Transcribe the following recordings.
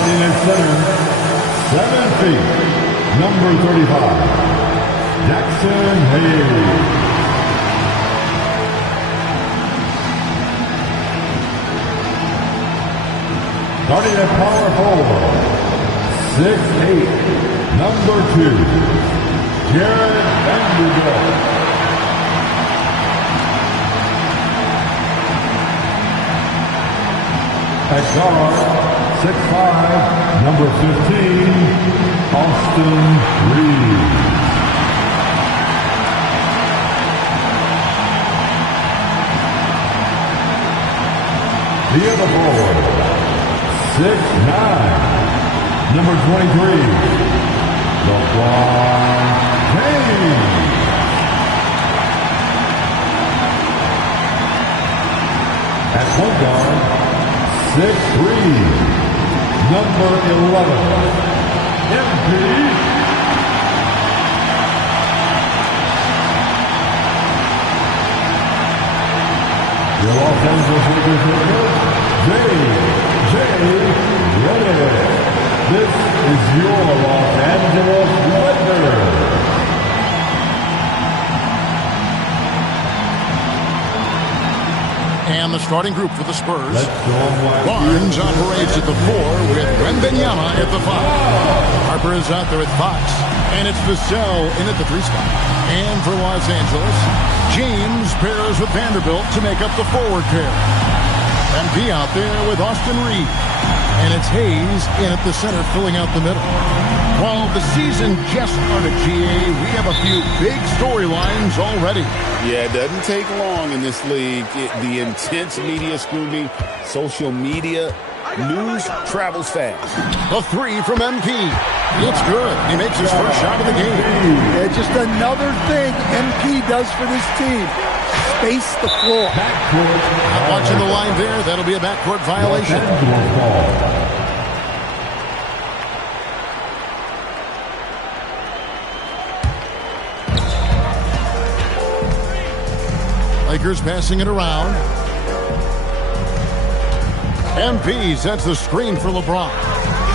Starting at center, 7 feet, number 35, Jackson Hayes. Starting at power forward, 6'8", number 2, Jared Vanderbilt. At guard, 6'5", number 15, Austin Reed. Via the forward, 6'9", number 23, LeBron James. At point guard, 6'3", number 11, MP. Your Los Angeles Lakers head coach, J.J. Redick. This is your Los Angeles Lakers. And the starting group for the Spurs. Barnes operates at the 4 with Wembanyama at the 5. Harper is out there at Fox. And it's Vassell in at the 3 spot. And for Los Angeles, James pairs with Vanderbilt to make up the forward pair. MP out there with Austin Reed. And it's Hayes in at the center filling out the middle. While the season just started, GA, we have a few big storylines already. Yeah, it doesn't take long in this league. The intense media scrutiny, social media, news travels fast. A 3 from MP. It's good. He makes his first shot of the game. Yeah, just another thing MP does for this team. Space the floor. Watching the line there, that'll be a backcourt violation. Lakers passing it around. MP sets the screen for LeBron.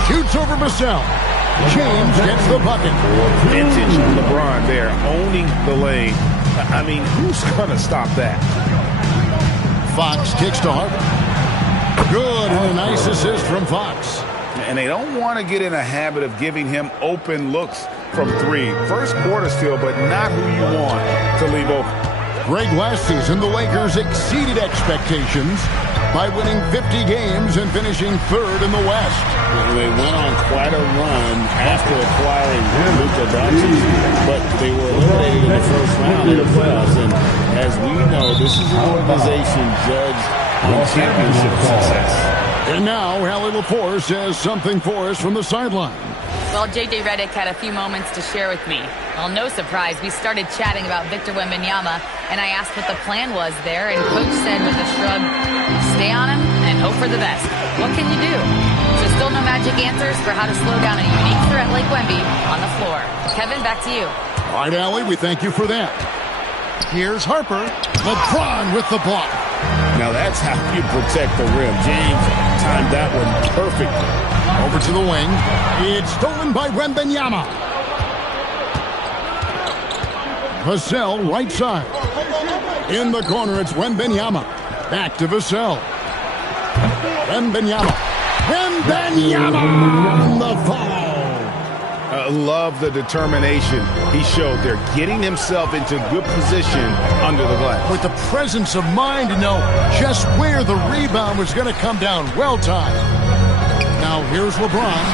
Shoots over Vassell. James gets the bucket. Vintage LeBron there, owning the lane. I mean, who's going to stop that? Fox kicks to Harper. Good, and a nice assist from Fox. And they don't want to get in a habit of giving him open looks from 3. First quarter still, but not who you want to leave open. Greg, last season, the Lakers exceeded expectations by winning 50 games and finishing 3rd in the West. They went on quite a run after acquiring Luka Doncic, but they were eliminated in the first round of the playoffs. And as we know, this is an organization judged on championship success. And now, Allie LaForce has something for us from the sideline. Well, J.J. Redick had a few moments to share with me. Well, no surprise, we started chatting about Victor Wembanyama, and I asked what the plan was there, and Coach said with a shrug, stay on him and hope for the best. What can you do? So still no magic answers for how to slow down a unique threat like Wemby on the floor. Kevin, back to you. All right, Allie, we thank you for that. Here's Harper. LeBron with the block. Now that's how you protect the rim. James timed that one perfectly. Over to the wing. It's stolen by Wembanyama. Vassell right side. In the corner, it's Wembanyama. Back to Vassell. Wembanyama. Wembanyama! The foul. Love the determination he showed there, getting himself into good position under the glass. With the presence of mind to know just where the rebound was going to come down. Well timed. Now here's LeBron,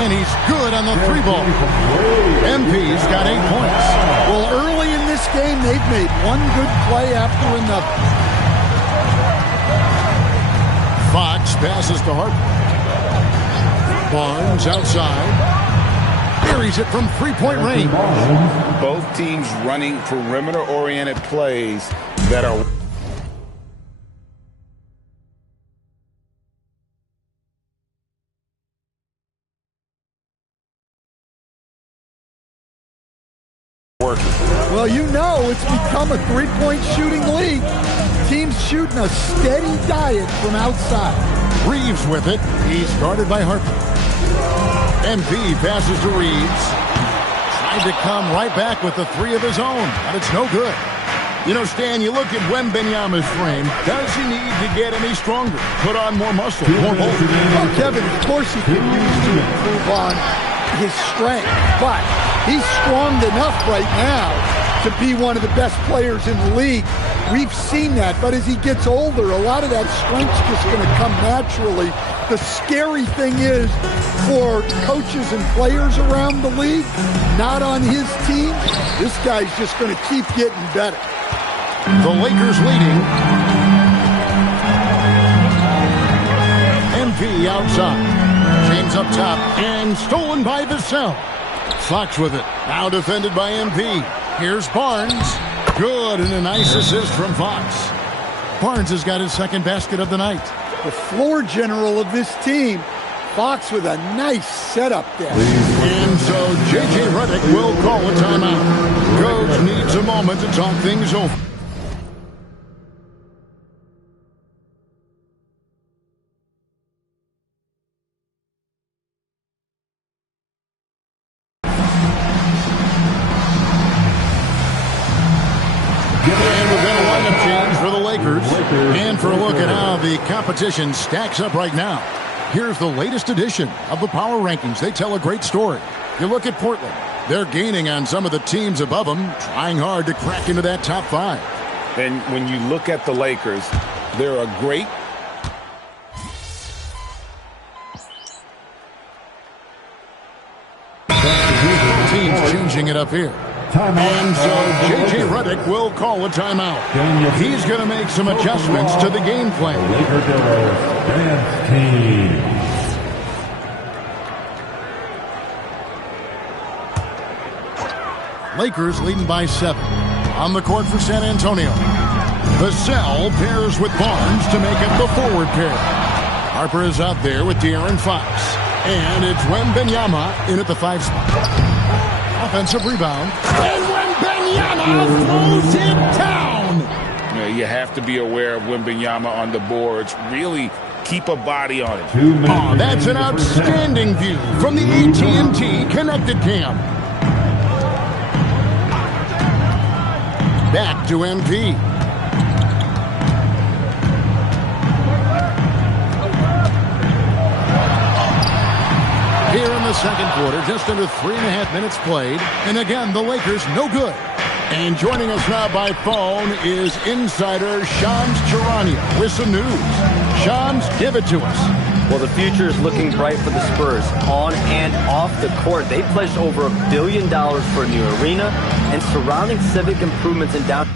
and he's good on the 3-ball. MP's got 8 points. Well, early in this game, they've made one good play after another. Fox passes to Harper. Barnes outside. Buries it from 3-point range. Both teams running perimeter-oriented plays that are working. Well, you know it's become a 3-point shooting league. Teams shooting a steady diet from outside. Reeves with it. He's guarded by Harper. MP passes to Reeves. Tried to come right back with the three of his own, but it's no good. You know, Stan, you look at Wembanyama's frame. Does he need to get any stronger? Put on more muscle, more bulk? Well, Kevin, of course he can use to improve on his strength, but he's strong enough right now to be one of the best players in the league. We've seen that, but as he gets older, a lot of that strength's just going to come naturally. The scary thing is for coaches and players around the league, not on his team, this guy's just going to keep getting better. The Lakers leading. MP outside. James up top and stolen by Vassell. Fox with it. Now defended by MP. Here's Barnes. Good, and a nice assist from Fox. Barnes has got his second basket of the night. The floor general of this team, Fox with a nice setup there. And so J.J. Redick will call a timeout. Coach needs a moment to talk things over. And we've got a lineup change for the Lakers. And for a look at how the competition stacks up right now, here's the latest edition of the Power Rankings. They tell a great story. You look at Portland. They're gaining on some of the teams above them, trying hard to crack into that top five. And when you look at the Lakers, they're a great teams changing it up here. And so J.J. Redick will call a timeout. He's going to make some adjustments to the game plan. Lakers leading by 7. On the court for San Antonio. Vassell pairs with Barnes to make it the forward pair. Harper is out there with De'Aaron Fox. And it's Wembanyama in at the 5 spot. Offensive rebound. And Wembanyama throws it down. You know, you have to be aware of Wembanyama on the boards. Really keep a body on it. Oh, that's an outstanding view from the AT&T Connected Cam. Back to MP. Here in the second quarter, just under 3.5 minutes played. And again, the Lakers no good. And joining us now by phone is insider Shams Charania with some news. Shams, give it to us. Well, the future is looking bright for the Spurs on and off the court. They pledged over $1 billion for a new arena and surrounding civic improvements in downtown.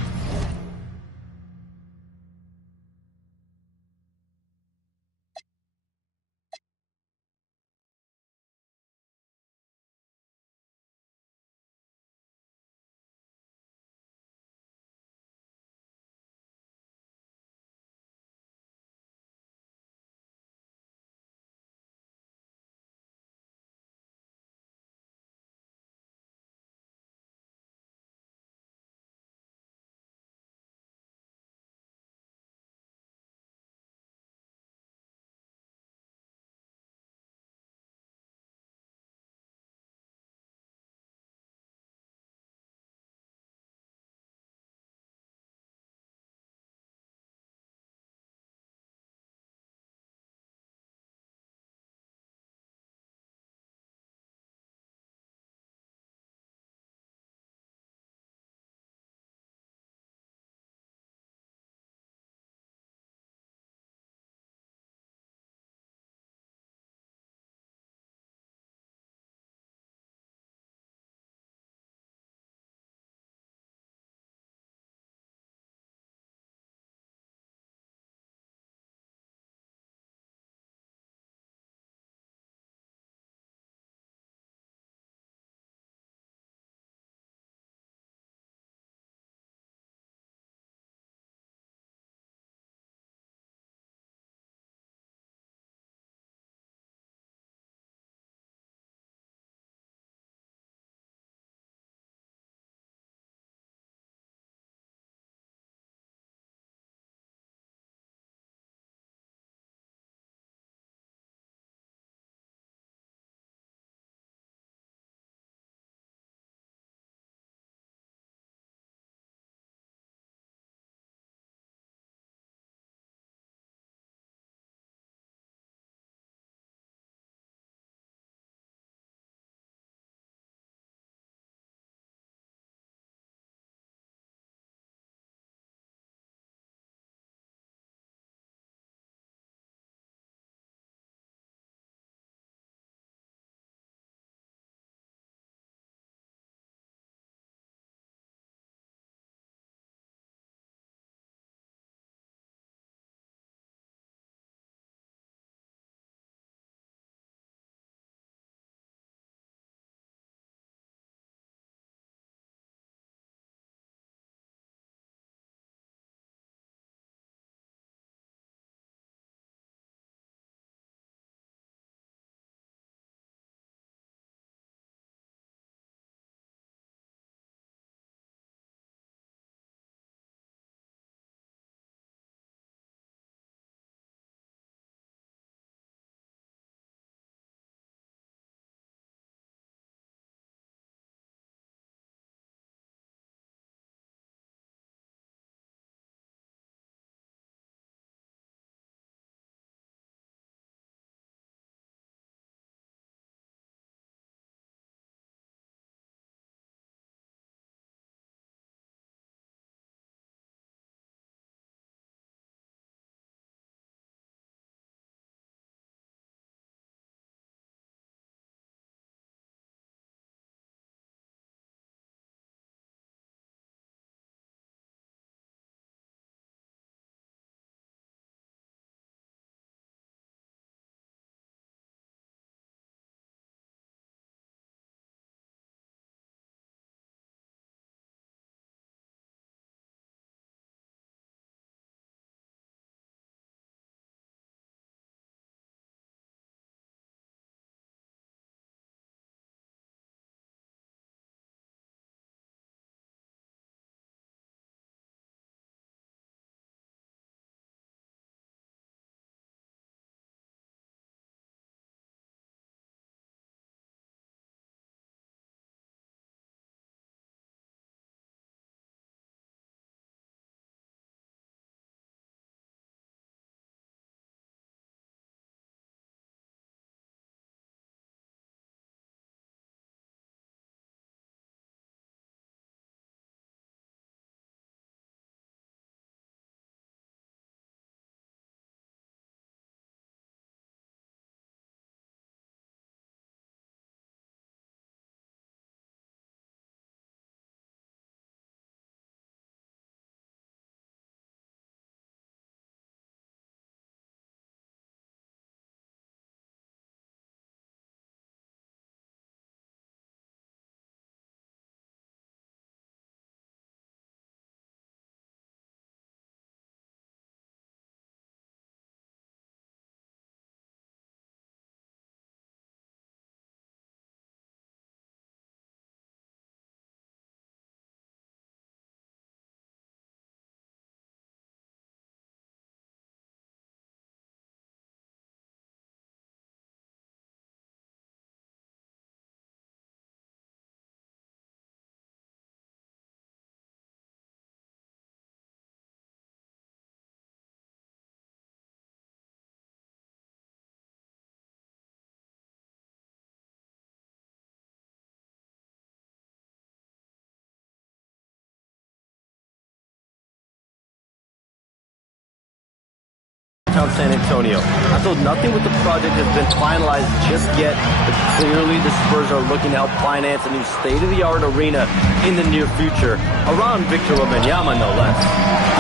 downtown San Antonio. Although nothing with the project has been finalized just yet, but clearly the Spurs are looking to help finance a new state-of-the-art arena in the near future, around Victor Wembanyama, no less.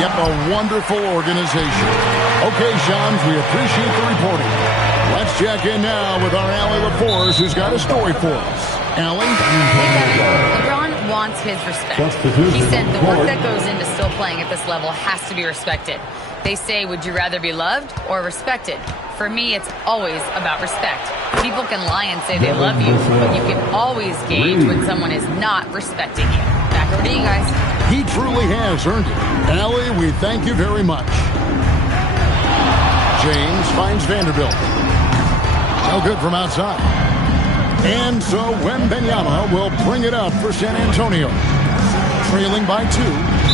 Yep, a wonderful organization. Okay, Shams, we appreciate the reporting. Let's check in now with our Allie LaForce, who's got a story for us. Allie? LeBron wants his respect. He said the work that goes into still playing at this level has to be respected. They say, would you rather be loved or respected? For me, it's always about respect. People can lie and say they love you, but you can always gauge when someone is not respecting you. Back over to you guys. He truly has earned it. Allie, we thank you very much. James finds Vanderbilt. No good from outside. And so Wembanyama will bring it up for San Antonio. Trailing by 2.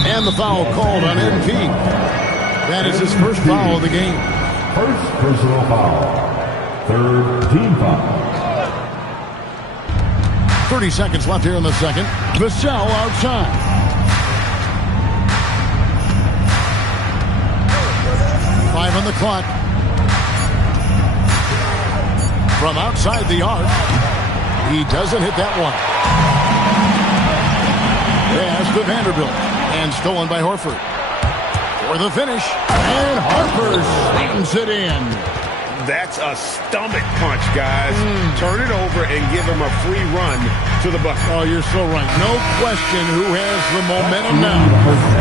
And the foul called on MP. That is his first foul of the game. First personal foul. Third team foul. 30 seconds left here in the second. Vassell outside. Five on the clock. From outside the arc. He doesn't hit that one. Pass to Vanderbilt. And stolen by Horford. For the finish. And Harper slams it in. That's a stomach punch, guys. Turn it over and give him a free run to the bucket. Oh, you're so right. No question who has the momentum now.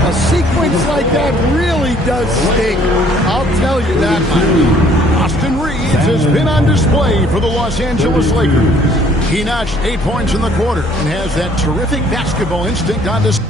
A sequence like that really does sting. I'll tell you that much. Austin Reeves has been on display for the Los Angeles Lakers. He notched 8 points in the quarter and has that terrific basketball instinct on display.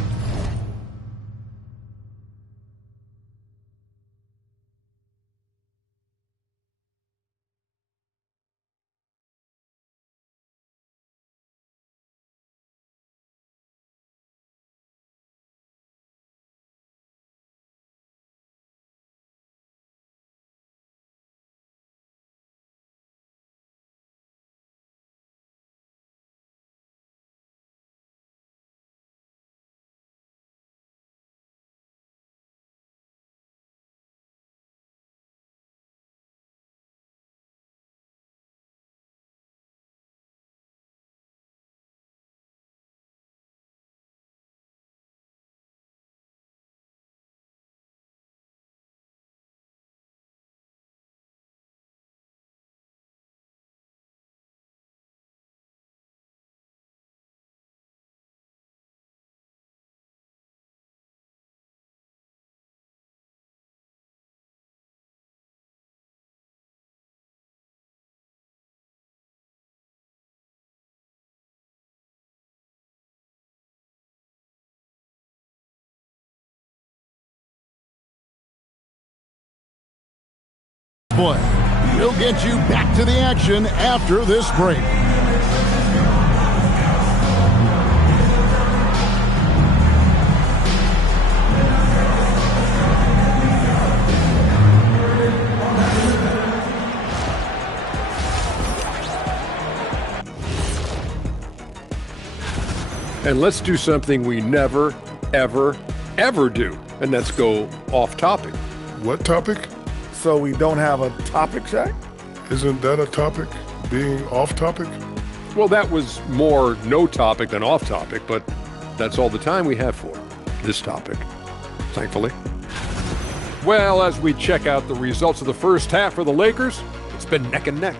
Boy, we'll get you back to the action after this break. And let's do something we never, ever, ever do, and that's go off topic. What topic? So we don't have a topic, Shaq? Isn't that a topic? Being off topic? Well, that was more no topic than off topic, but that's all the time we have for this topic, thankfully. Well, as we check out the results of the first half for the Lakers, it's been neck and neck.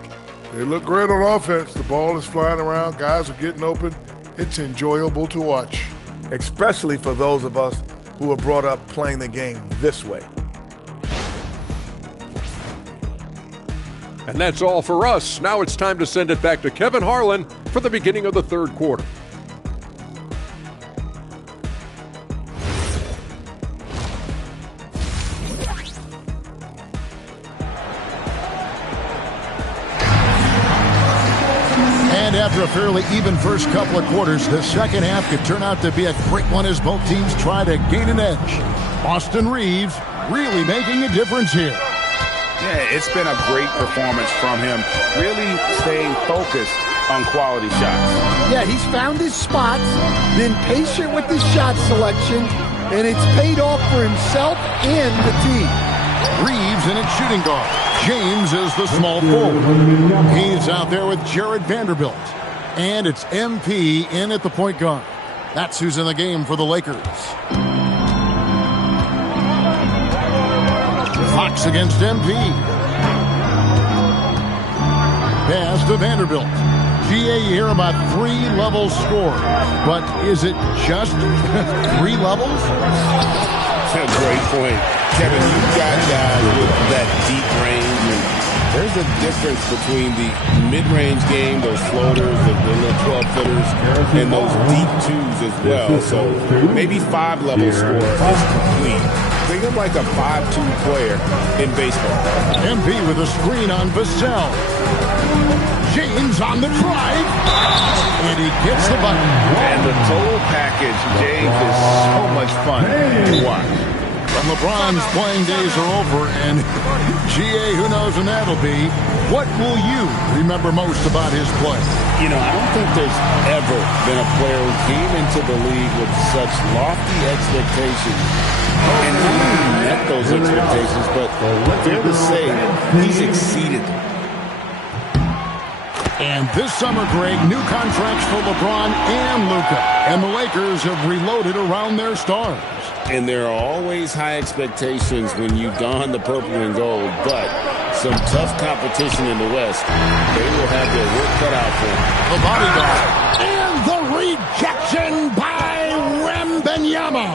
They look great on offense. The ball is flying around. Guys are getting open. It's enjoyable to watch. Especially for those of us who were brought up playing the game this way. And that's all for us. Now it's time to send it back to Kevin Harlan for the beginning of the third quarter. And after a fairly even first couple of quarters, the second half could turn out to be a great one as both teams try to gain an edge. Austin Reeves really making a difference here. Yeah, it's been a great performance from him, really staying focused on quality shots. Yeah, he's found his spots, been patient with his shot selection, and it's paid off for himself and the team. Reeves in at shooting guard. James is the small forward. He's out there with Jared Vanderbilt. And it's MP in at the point guard. That's who's in the game for the Lakers. Fox against MP. Pass to Vanderbilt. GA here about 3-level score. But is it just 3 levels? That's a great point. Kevin, you've got guys with that deep range. And there's a difference between the mid-range game, those floaters, the little 12-footers, and those deep twos as well. So maybe 5-level score is complete. Think of like a 5-2 player in baseball. MP with a screen on Vassell. James on the drive. And he gets the button. And the total package, James, is so much fun to watch. When LeBron's playing days are over, and GA, who knows when that'll be, what will you remember most about his play? You know, I don't think there's ever been a player who came into the league with such lofty expectations. And not only met those expectations, but fair to say, he's exceeded them. And this summer, Greg, new contracts for LeBron and Luka. And the Lakers have reloaded around their stars. And there are always high expectations when you don the purple and gold, but some tough competition in the West. They will have their work cut out for them. The bodyguard. And the rejection by Wembanyama.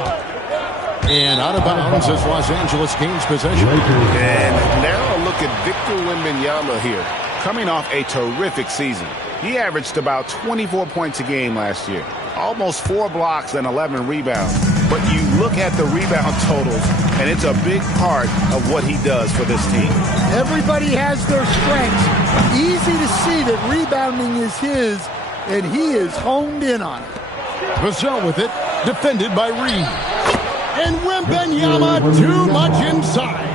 And out of bounds as Los Angeles gains possession. And now a look at Victor Wembanyama here, coming off a terrific season. He averaged about 24 points a game last year, almost 4 blocks and 11 rebounds. But you look at the rebound totals, and it's a big part of what he does for this team. Everybody has their strengths. Easy to see that rebounding is his, and he is honed in on it. Vassell with it, defended by Reeves. And Wembanyama too much inside.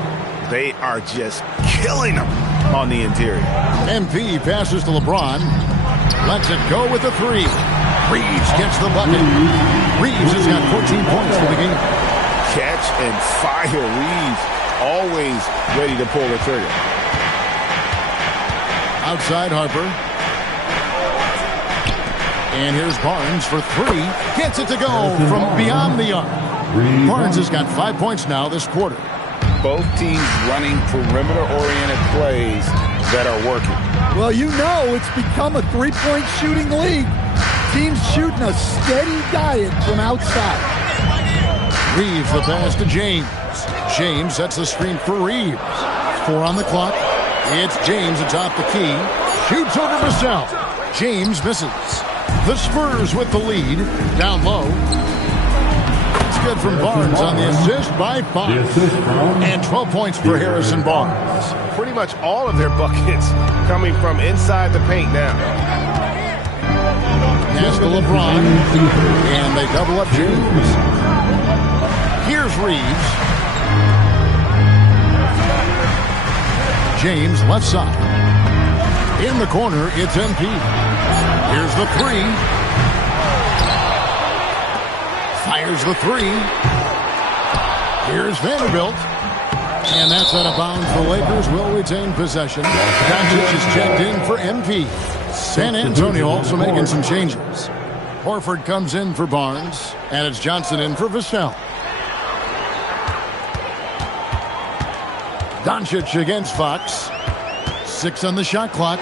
They are just killing him on the interior. MP passes to LeBron. Lets it go with the 3. Reeves gets the bucket. Reeves has got 14 points for the game. Catch and fire. Reeves always ready to pull the trigger. Outside Harper. And here's Barnes for 3. Gets it to go from beyond the arc. Barnes has got 5 points now this quarter. Both teams running perimeter-oriented plays that are working. Well, you know it's become a 3-point shooting league. Teams shooting a steady diet from outside. Reeves the pass to James. James sets the screen for Reeves. 4 on the clock. It's James atop the key. Shoots over Vassell. James misses. The Spurs with the lead. Down low. It's good from Barnes on the assist by Fox. And 12 points for Harrison Barnes. Pretty much all of their buckets coming from inside the paint now. Pass to LeBron, and they double up James. Here's Reeves. James left side. In the corner, it's MP. Here's the 3. Fires the 3. Here's Vanderbilt. And that's out of bounds. The Lakers will retain possession. Doncic is checked in for MP. San Antonio also making some changes. Horford comes in for Barnes, and it's Johnson in for Vassell. Doncic against Fox. 6 on the shot clock.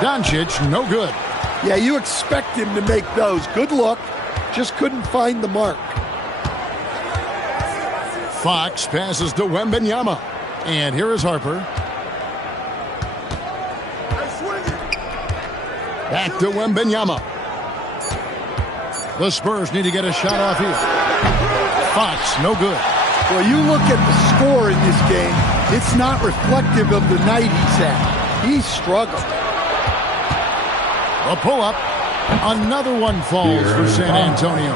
Doncic, no good. Yeah, you expect him to make those. Good look. Just couldn't find the mark. Fox passes to Wembanyama. And here is Harper. Back to Wembanyama. The Spurs need to get a shot off here. Fox, no good. Well, you look at the score in this game, it's not reflective of the night he's had. He's struggled. A pull-up. Another one falls for San Antonio.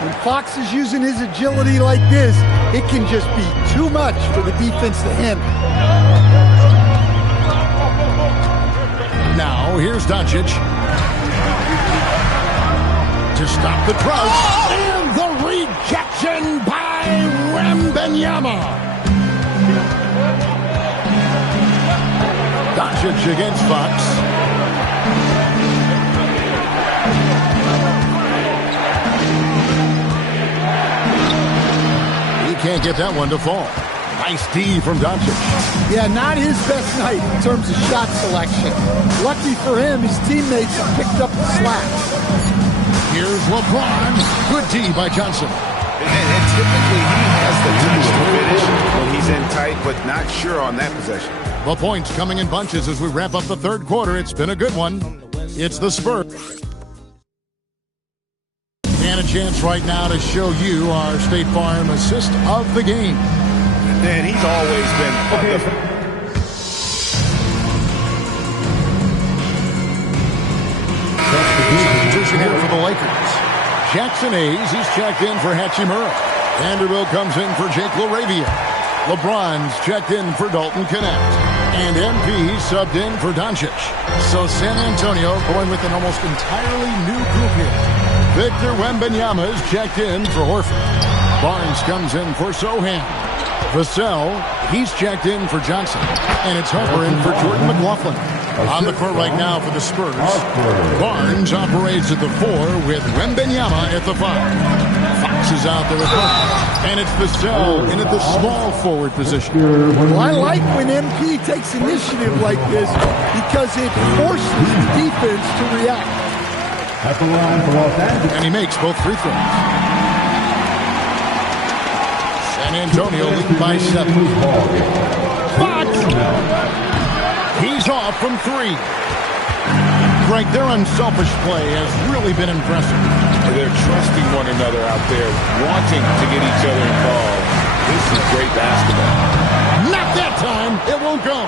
When Fox is using his agility like this, it can just be too much for the defense to handle. Now, here's Doncic. To stop the crouch. And the rejection by Wembanyama. Doncic against Fox. He can't get that one to fall. Nice D from Doncic. Yeah, not his best night in terms of shot selection. Lucky for him, his teammates have picked up the slack. Here's LeBron. Good D by Johnson. And typically he has the touch to finish when he's in tight, but not sure on that possession. The points coming in bunches as we wrap up the third quarter. It's been a good one. It's the Spurs. And a chance right now to show you our State Farm assist of the game. And he's always been... Substitution here for the Lakers. Jackson Hayes is checked in for Hachimura. Vanderbilt comes in for Jake LaRavia. LeBron's checked in for Dalton Knecht. And MP subbed in for Doncic. So San Antonio going with an almost entirely new group here. Victor Wembanyama is checked in for Horford. Barnes comes in for Sohan. Vassell, he's checked in for Johnson. And it's Harper in for Jordan McLaughlin. On the court right now for the Spurs. Barnes operates at the 4 with Wembanyama at the 5. Fox is out there at Barnes. And it's Vassell in at the small forward position. Well, I like when MP takes initiative like this because it forces the defense to react. At the line for Los Angeles. And he makes both free throws. San Antonio leading by 7. Fox! He's off from 3. Greg, their unselfish play has really been impressive. They're trusting one another out there, wanting to get each other involved. This is great basketball. Not that time. It won't go.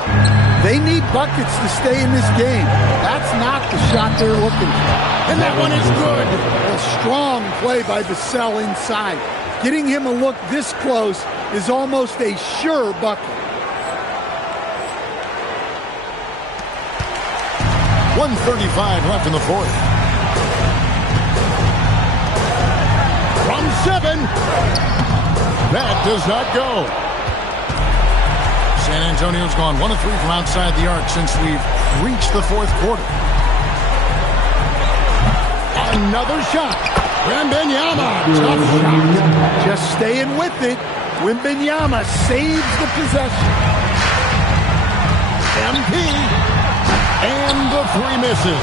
They need buckets to stay in this game. That's not the shot they're looking for. And that one is good. A strong play by Vassell inside. Getting him a look this close is almost a sure bucket. 1:35 left in the fourth. From 7. That does not go. San Antonio's gone 1 of 3 from outside the arc since we've reached the fourth quarter. Another shot. Wembanyama. Tough shot. Just staying with it. Wembanyama saves the possession. MP. And the 3 misses.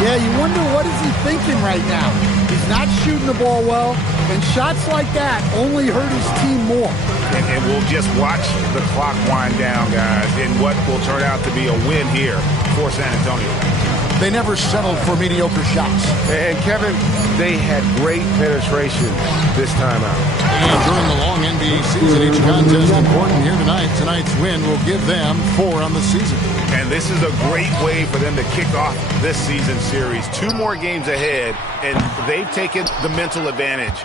Yeah, you wonder what is he thinking right now. He's not shooting the ball well, and shots like that only hurt his team more. And we'll just watch the clock wind down, guys, in what will turn out to be a win here for San Antonio. They never settled for mediocre shots. And Kevin, they had great penetration this time out. And during the long NBA season, each contest important here tonight. Tonight's win will give them 4 on the season. And this is a great way for them to kick off this season series. 2 more games ahead, and they've taken the mental advantage.